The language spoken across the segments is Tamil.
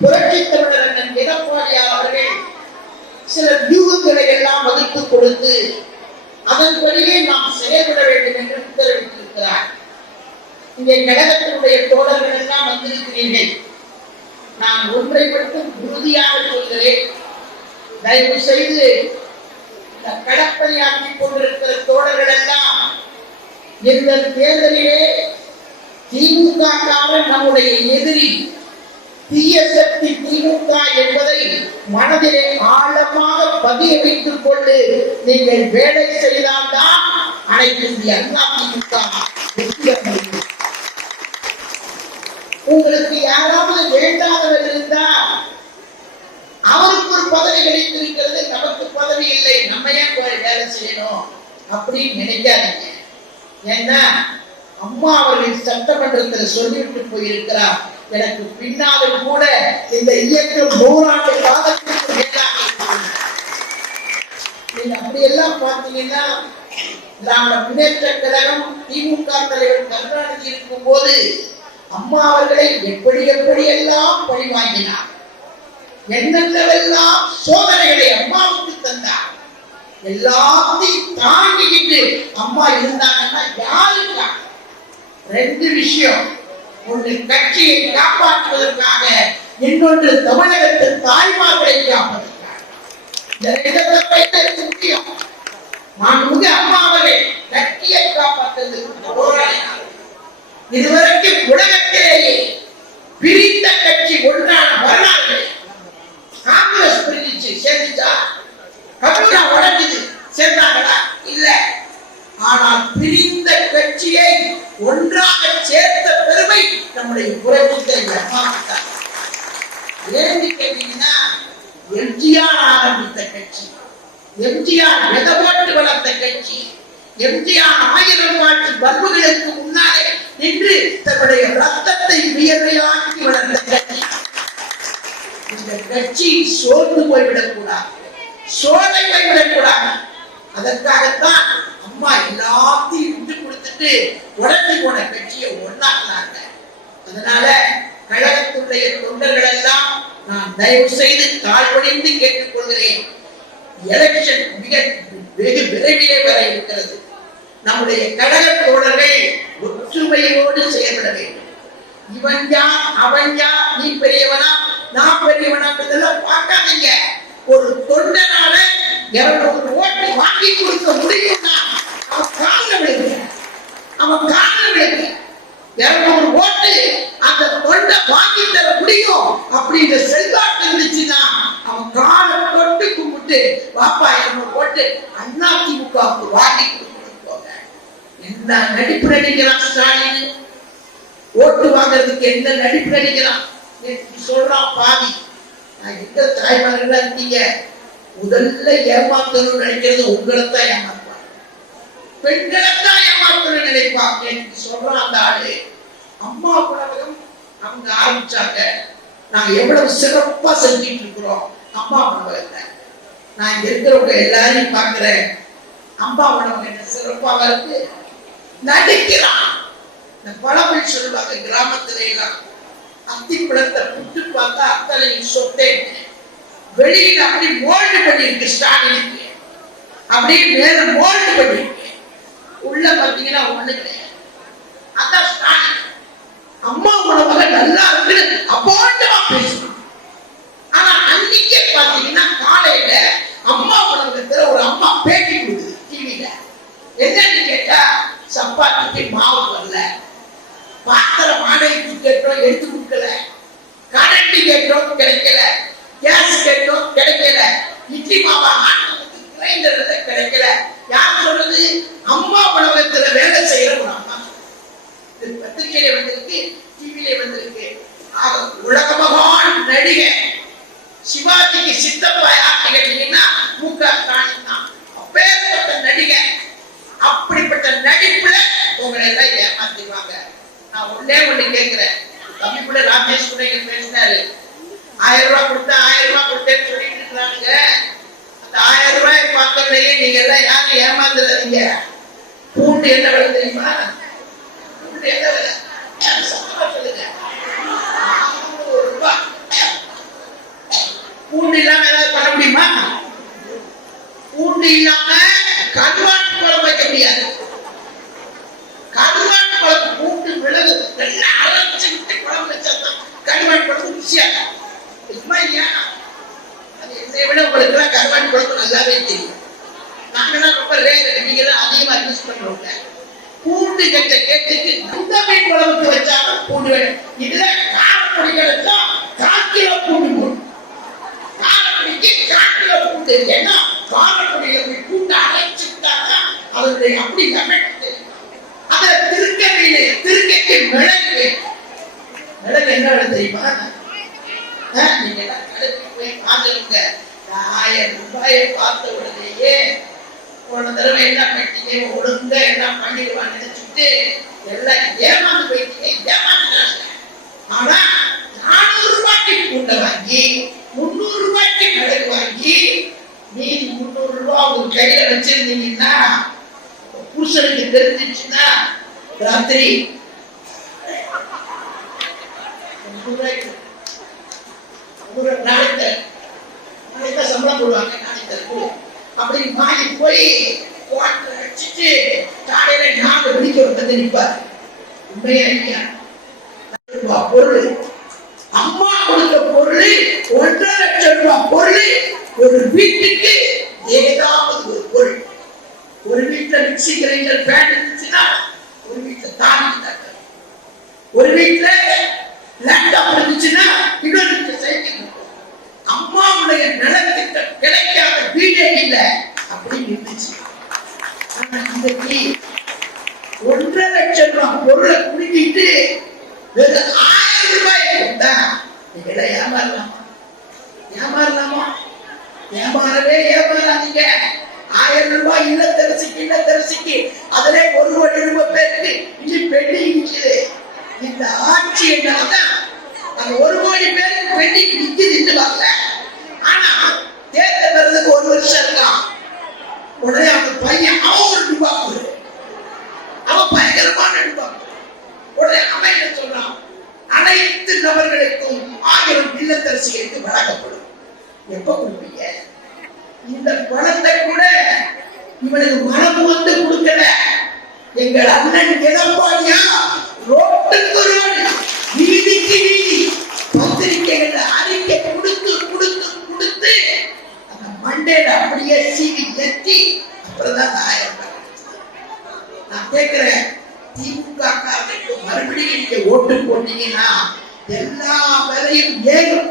புரட்சி தமிழர் அண்ணன் எடப்பாடியார் அவர்கள் சில வியூகங்களை எல்லாம் வகுத்து கொடுத்து அதன்படியே நாம் செயல்பட வேண்டும் என்று உத்தரவிட்டிருக்கிறார். இங்கே கழகத்தினுடைய தோழர்கள் எல்லாம் வந்திருக்கிறீர்கள். நான் ஒன்றை மட்டும் உறுதியாக சொல்கிறேன். தயவு செய்து இந்த களப்பணியாற்றி கொண்டிருக்கிற தோழர்கள் எல்லாம் இந்த தேர்தலிலே திமுக நம்முடைய எதிரி. தீய சக்தி திமுக என்பதை மனதிலே ஆழமாக பதிய வைத்துக் கொண்டு நீங்கள் வேலை செய்தால்தான் அனைத்து இந்திய அண்ணா திமுக உங்களுக்கு யாராவது வேண்டாதவர் இருந்தால் அவருக்கு ஒரு பதவி கிடைத்திருக்கிறது நமக்கு பதவி இல்லை நம்ம ஏன் போய் வேலை செய்யணும் அப்படின்னு நினைக்காதீங்க. ஏன்னா அம்மா அவர்கள் சட்டமன்றத்தில் சொல்லிவிட்டு போயிருக்கிறார் எனக்கு பின்னாலும் கூட இந்த இயக்கம் நூறாண்டு காலத்திற்கு மேலாக நீங்க அப்படியெல்லாம் பார்த்தீங்கன்னா திராவிட முன்னேற்ற கழகம் திமுக தலைவர் கருணாநிதி இருக்கும் போது அம்மா அவர்களை எப்படி எப்படி எல்லாம் பழி வாங்கினார் என்னென்னவெல்லாம் சோதனைகளை அம்மாவுக்கு தந்தார். எல்லாத்தையும் தாண்டிக்கிட்டு அம்மா இருந்தாங்கன்னா யாருக்கா ரெண்டு விஷயம். ஒன்று கட்சியை காப்பாற்றுவதற்காக இன்னொன்று தமிழகத்தின் தாய்மார்களை காப்பதற்காக. இந்த முக்கியம் நான் அம்மா அவர்கள் கட்சியை காப்பாற்றுவதற்கு போராடினார் இதுவரைக்கும் உலகத்திலேயே பிரிந்த கட்சி ஒன்றான வரலாறு காங்கிரஸ் பிரிஞ்சிச்சு சேர்ந்துச்சா கம்யூனா உடஞ்சுது சேர்ந்தாங்களா இல்லை. ஆனால் பிரிந்த கட்சியை ஒன்றாக சேர்த்த பெருமை நம்முடைய புரட்சி தலைவர் அம்மாவுக்கு ஏன்னு கேட்டீங்கன்னா எம்ஜிஆர் ஆரம்பித்த கட்சி எம்ஜிஆர் வித போட்டு வளர்த்த கட்சி எம்ஜிஆர் ஆயிரம் ஆட்சி பல்புகளுக்கு முன்னாலே நின்று தன்னுடைய ரத்தத்தை வியர்வையாக்கி வளர்ந்த கட்சி. இந்த கட்சி சோர்ந்து போய்விடக் கூடாது சோலை போய்விடக் கூடாது அதற்காகத்தான் அம்மா எல்லாத்தையும் விட்டு கொடுத்துட்டு உடஞ்சு போன கட்சியை ஒன்னாக்குனாங்க அதனால கழகத்துடைய தொண்டர்கள் எல்லாம் நான் தயவு செய்து கால்படிந்து கேட்டுக்கொள்கிறேன். எலெக்ஷன் மிக வெகு விரைவிலே வர இருக்கிறது. நம்முடைய கழக தோழர்கள் ஒற்றுமையோடு செயல்பட வேண்டும். இவன் யா அவன் யா நீ பெரியவனா நான் பெரியவனா இதெல்லாம் பார்க்காதீங்க. ஒரு தொண்டனால இருநூறு ஓட்டு வாங்கி கொடுக்க முடியும்னா அவன் காலில் விழுங்க அவன் காலில் விழுங்க இரநூறு ஓட்டு அந்த தொண்டை வாங்கி தர முடியும் அப்படின்ற செல்வாக்கு இருந்துச்சுன்னா அவன் காலை தொட்டு கும்பிட்டு பாப்பா இரநூறு ஓட்டு அண்ணா திமுகவுக்கு வாங்கி கொடுக்கணும் போங்க. என்ன நடிப்பு நடிக்கிறான் ஸ்டாலின்? ஓட்டு வாங்குறதுக்கு என்ன நடிப்பு நடிக்கிறான்? சொல்றான் பாவி நான் எங்க தாய்மார்கள் இருந்தீங்க முதல்ல ஏமாத்தணும்னு நினைக்கிறது உங்களை தான் பெண்களைத்தான் தான் நினைப்பாங்க என்று சொல்றான் அந்த ஆளு. அம்மா உணவகம் அவங்க ஆரம்பிச்சாங்க. நாங்க எவ்வளவு சிறப்பா செஞ்சிட்டு இருக்கிறோம். அம்மா உணவகத்தை நான் இங்க இருக்கிறவங்க எல்லாரையும் பாக்குறேன் அம்மா உணவகம் என்ன சிறப்பாக இருக்கு? நடிக்கிறான். இந்த பழமொழி சொல்லுவாங்க கிராமத்துல எல்லாம் அத்திப்பழத்தை புட்டு பார்த்தா அத்தனையும் சொத்தே. வெளியில அப்படி மோல்டு பண்ணிருக்கு ஸ்டாலினுக்கு. அப்படியே மேல மோல்டு பண்ணிருக்கு உள்ள பாத்தீங்கன்னா ஒண்ணு கிடையாது. அதான் அம்மா உணவக நல்லா இருக்குன்னு அப்பாண்டமா பேசணும் ஆனா அன்னைக்கே பாத்தீங்கன்னா காலையில அம்மா உணவகத்துல ஒரு அம்மா பேட்டி கொடுக்குது டிவியில என்னன்னு கேட்டா சப்பாத்திக்கு மாவு வரல. பாத்திரம் வாடகைக்கு கேட்டோம் எடுத்து கொடுக்கல. கரண்டி கேட்டோம் கிடைக்கல. கேஸ் கேட்டோம் கிடைக்கல. இட்லி மாவா ஆட்டுறதுக்கு கிரைண்டர்ல கிடைக்கல. யார் சொல்றது? அம்மா உணவகத்துல வேலை செய்யற ஒரு அம்மா இது பத்திரிகையில வந்திருக்கு டிவியில வந்திருக்கு. ஆக உலக மகான் நடிகை சிவாஜிக்கு சித்தப்பா யார் கேட்டீங்கன்னா மு க ஸ்டாலின் தான் அப்பேற்பட்ட நடிகை அப்படிப்பட்ட நடிப்புல உங்களை எல்லாம் ஏமாத்திடுவாங்க. நான் ஒன்னே ஒண்ணு கேட்கிறேன். தம்பி கூட ராஜேஷ் கூட பேசினாரு. ஆயிரம் ரூபாய் கொடுத்தா ஆயிரம் ரூபாய் கொடுத்தேன்னு சொல்லிட்டு இருக்கிறானுங்க. ஆயிரம் ரூபாய் பார்க்கறதுலயே நீங்க எல்லாம் யாரும் ஏமாந்துடாதீங்க. பூண்டு என்ன விலை தெரியுமா பூண்டு என்ன விலை சத்தமா சொல்லுங்க நானூறு ரூபாய் தெரியாது கருவாட்டு குழம்பு பூண்டு மிளகு எல்லாம் அரைச்சு விட்டு குழம்பு வச்சாதான் கருவாட்டு குழம்பு ருசியா இருக்குமா இல்லையா அது என்னை விட எல்லாம் குழம்பு நல்லாவே தெரியும். நாங்கெல்லாம் ரொம்ப ரேர் நீங்க எல்லாம் அதிகமா யூஸ் பண்றோங்க பூண்டு கெட்ட கேட்டுக்கு இந்த மீன் குழம்புக்கு வச்சாலும் பூண்டு வேணும். இதுல காரப்பொடி கிடைச்சா கால் கிலோ பூண்டு போடும். காரப்பொடிக்கு கால் கிலோ பூண்டு. ஏன்னா காரப்பொடியில போய் பூண்டு அரைச்சுட்டாங்க அதனுடைய அப்படி கமெண்ட் தெரியும். அதுல திருக்கைக்கு மிளகு. மிளகு என்ன தெரியுமா? நீங்க கடைக்கு போய் பார்த்துருங்க ஆயிரம் ரூபாயை பார்த்த உடனேயே போன தடவை என்ன பண்ணிட்டீங்க ஒழுங்கா என்ன பண்ணிடுவான்னு நினைச்சிட்டு எல்லாம் ஏமாந்து போயிட்டீங்க ஏமாந்துட்டாங்க ஆனா நானூறு ரூபாய்க்கு பூண்டை வாங்கி முந்நூறு ரூபாய்க்கு மிளகு வாங்கி மீதி முந்நூறு ரூபாய் உங்க கையில வச்சிருந்தீங்கன்னா உங்க புருஷனுக்கு தெரிஞ்சிச்சுன்னா ராத்திரி முந்நூறு ஒரு நாளைக்கு நாளைக்கு தான் சம்பளம் போடுவாங்க. நாளைக்கு தான் கொடு. அப்படி மாறி போய் குவாட்டர் அடிச்சுட்டு காலையில நாலு மணிக்கு ஒரு வந்து நிற்பார் உண்மையா ரூபாய் பொருள். அம்மா கொடுத்த பொருள் ஒன்றரை லட்சம் ரூபாய் பொருள் ஒரு வீட்டுக்கு ஏதாவது ஒரு பொருள். ஒரு வீட்டுல மிக்சி கிரைண்டர் ஃபேன் இருந்துச்சுன்னா ஒரு வீட்டுல தாண்டி தக்க ஒரு வீட்டுல லேப்டாப் இருந்துச்சுன்னா இன்னொரு அம்மாவுடைய நலத்திட்டம் கிடைக்காத வீடே இல்லை அப்படின்னு இருந்துச்சு ஒன்றரை லட்சம் ரூபாய் பொருளை குடிக்கிட்டு வெறும் ஆயிரம் ரூபாய் கொடுத்தா நீங்கள ஏமாறலாமா? ஏமாறலாமா? ஏமாறவே ஏமாறாதீங்க. ஆயிரம் ரூபாய் இல்லத்தரசிக்கு இல்லத்தரசிக்கு. அதிலே ஒரு கோடி ரூபாய் பேருக்கு இங்கே பெண்டிங் நிற்குது இந்த ஆட்சி என்னால்தான் அந்த ஒரு கோடி பேருக்கு பெண்டிங் நிற்குது வரல ஆனா தேர்தல் வர்றதுக்கு ஒரு வருஷம் இருக்கலாம் உடனே அந்த பையன் அவன் ஒரு ரூபா அவன் பயங்கரமான ரூபா. உடனே அவன் என்ன சொல்றான்? அனைத்து நபர்களுக்கும் ஆயிரம் இல்லத்தரசிகளுக்கு வழங்கப்படும். எப்ப கொடுப்பீங்க? இந்த பணத்தை கூட இவனுக்கு மனம் வந்து கொடுக்கல. எங்கள் அண்ணன் எடப்பாடியா ரோட்டுக்கு ரோடு மண்டேல அப்படியே சீவி எத்தி அப்புறம்தான் ஆயிரம் ரூபாய் நான் கேட்கிறேன் திமுக காரனுக்கு மறுபடியும் நீங்க ஓட்டு போட்டீங்கன்னா எல்லா வேலையும் ஏறும்.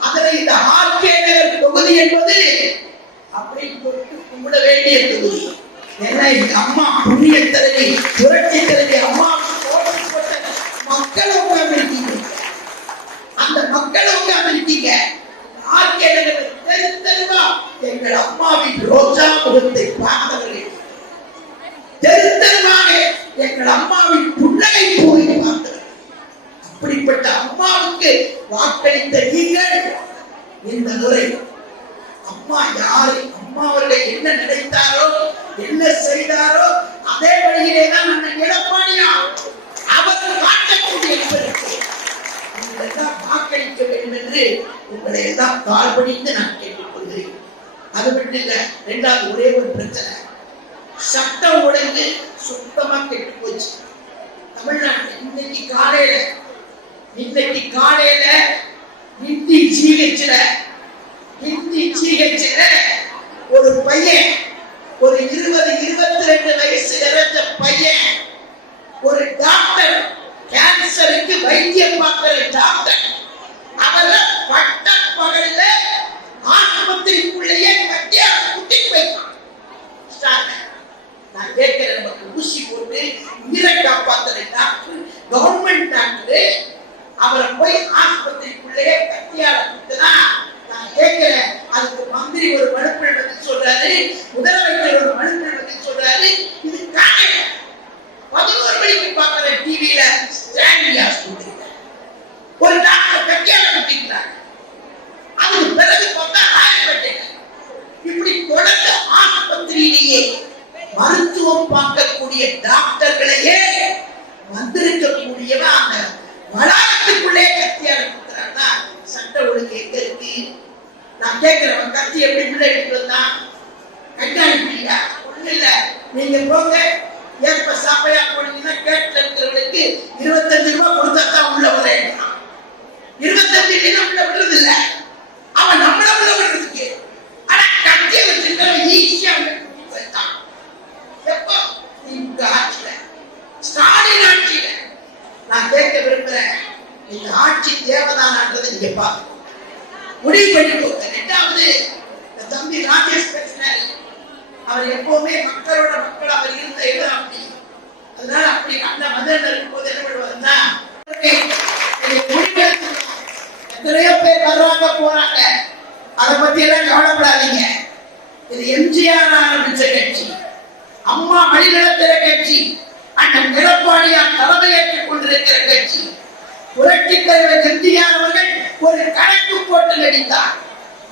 அதுல இந்த ஆர்கே நகர் தொகுதி என்பது அப்படி தொட்டு கும்பிட வேண்டிய தொகுதி ஏன்னா எங்க அம்மா புண்ணிய தலைவி புரட்சி தலைவி அம்மா ஓட்டு போட்ட மக்களை உட்கார்ந்து அந்த மக்களை உட்கார்ந்து இருக்கீங்க ஆர்கே நகர் தெரு தெருவா எங்கள் அம்மாவின் ரோஜா முகத்தை பார்த்தவர்கள் தெருத்தருவாக எங்கள் அம்மாவின் புன்னகை போய் பார்த்தவர்கள். அப்படிப்பட்ட அம்மாவுக்கு வாக்களித்த நீங்கள் இந்த முறை அம்மா யாரு அம்மா அவர்கள் என்ன நினைத்தாரோ என்ன செய்தாரோ அதே வழியிலே தான் அண்ணன் எடப்பாடியா அவர் காட்டக்கூடிய வாக்களிக்க வேண்டும் என்று உங்களை எல்லாம் தாழ்படிந்து நான் கேட்டேன். அது மட்டும் இல்ல ரெண்டாவது ஒரே ஒரு பிரச்சனை. சட்டம் உடைந்து சுத்தமா கெட்டு போச்சு. தமிழ்நாட்டில் இன்னைக்கு காலையில இன்னைக்கு காலையில ஹிந்தி ஜிஹெச்ல ஹிந்தி ஜிஹெச்ல ஒரு பையன் ஒரு இருபது இருபத்தி ரெண்டு வயசு நிறைஞ்ச பையன் ஒரு டாக்டர் கேன்சருக்கு வைத்தியம் பார்க்கிற டாக்டர் அவரை பட்ட பகல்ல ஆஸ்பத்திரிக்குள்ளேயே கட்டியா குட்டி போய்ப்பான் ஸ்டார்ட் நான் கேட்கிறேன் நமக்கு ஊசி போட்டு உயிரை காப்பாத்துற டாக்டர் கவர்மெண்ட் டாக்டர் அவரை போய் ஆஸ்பத்திரிக்குள்ளேயே கத்தியால கொடுத்துதான் நான் கேட்கிறேன். அதுக்கு மந்திரி ஒரு மனுக்கள் பத்தி சொல்றாரு. முதலமைச்சர் ஒரு மனுக்கள் பத்தி சொல்றாரு. இது காணல பதினோரு மணிக்கு பார்க்கிற டிவியில ஸ்டான்லி ஆஸ்பத்திரி ஒரு டாக்டர் கத்தியால குத்திக்கிறாங்க அதுக்கு பிறகு பார்த்தா ராயப்பேட்டையில இப்படி தொடர்ந்து ஆஸ்பத்திரியிலேயே மருத்துவம் பார்க்கக்கூடிய டாக்டர்களையே வந்திருக்கக்கூடியவன் அந்த வளாகத்துக்குள்ளே கத்தி குத்துறான்னா சட்ட ஒழுங்கு எங்க இருக்கு. நான் கேட்கிறவன் கத்தி எப்படி உள்ள எடுத்து வந்தான் கண்காணிப்பீங்களா ஒண்ணு இல்ல. நீங்க போங்க. ஏற்ப சாப்பையா போனீங்கன்னா கேட்டு இருக்கிறவங்களுக்கு இருபத்தஞ்சு ரூபாய் கொடுத்தா தான் உள்ள வரேன் இருபத்தஞ்சு உள்ள விடுறது இல்லை அவன் நம்மள உள்ள விடுறதுக்கு ஆனா கட்சியை வச்சிருக்கிற ஈஸியா உள்ள கூட்டிட்டு போயிட்டான் எப்போ இந்த ஆட்சியில ஸ்டாலின் ஆட்சியில நான் கேட்க விரும்புறேன் இந்த ஆட்சி தேவதானான்றதை நீங்க பாருங்க முடிவு பண்ணி கொடுங்க ரெண்டாவது இந்த தம்பி ராஜேஷ் பேசினாரு அவர் எப்பவுமே மக்களோட மக்கள் அவர் இருந்த இடம் அப்படி அதனால அப்படி அந்த மதம் இருக்கும்போது என்ன பண்ணுவாருன்னா எத்தனையோ பேர் வர்றாங்க போறாங்க. அதை பத்தி எல்லாம் கவலைப்படாதீங்க. இது எம்ஜிஆர் ஆரம்பிச்ச கட்சி. அம்மா வழிநடத்துகிற கட்சி. அண்ணன் எடப்பாடியார் தலைமையேற்றுக் கொண்டிருக்கிற கட்சி. புரட்சி தலைவர் எம்ஜிஆர் அவர்கள் ஒரு கணக்கு போட்டு நடித்தார்.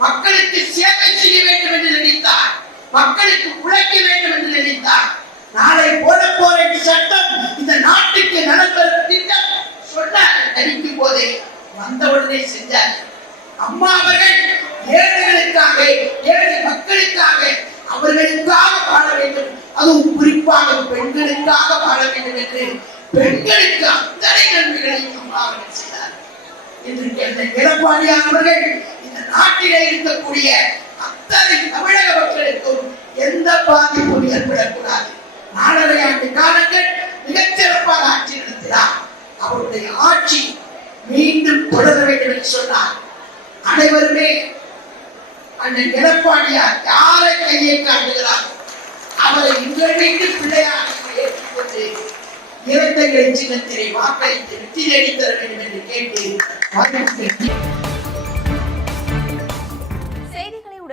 மக்களுக்கு சேவை செய்ய வேண்டும் என்று நினைத்தார் மக்களுக்கு உழைக்க வேண்டும் என்று நினைத்தார். நாளை போட போற சட்டம் இந்த நாட்டுக்கு நடப்பெற திட்டம் சொன்னார். நடிக்கும் போதே வந்தவுடனே செஞ்சார். அம்மா அவர்கள் ஏழைகளுக்காக ஏழை மக்களுக்காக அவர்களுக்காக பாட வேண்டும். அதுவும் குறிப்பாக பெண்களுக்காக பாட வேண்டும் என்று பெண்களுக்கு அத்தனை நன்மைகளை அம்மா அவர்கள் செய்தார். என்று எடப்பாடியார் அவர்கள் இந்த நாட்டிலே இருக்கக்கூடிய அத்தனை தமிழக எந்த பாதிப்பும் ஏற்படக்கூடாது நாலரை ஆண்டு காலங்கள் மிகச்சிறப்பாக ஆட்சி நடத்தினார். அவருடைய ஆட்சி மீண்டும் தொடர வேண்டும் என்று சொன்னார். அனைவருமே அண்ணன் எடப்பாடியார் யாரை கையை காட்டுகிறார்? அவரை உங்கள் பிள்ளையாக ஏற்றுக்கொண்டு இறந்தங்கள் சின்னத்திலே வாக்களித்து வெற்றி தேடி தர வேண்டும் என்று கேட்டு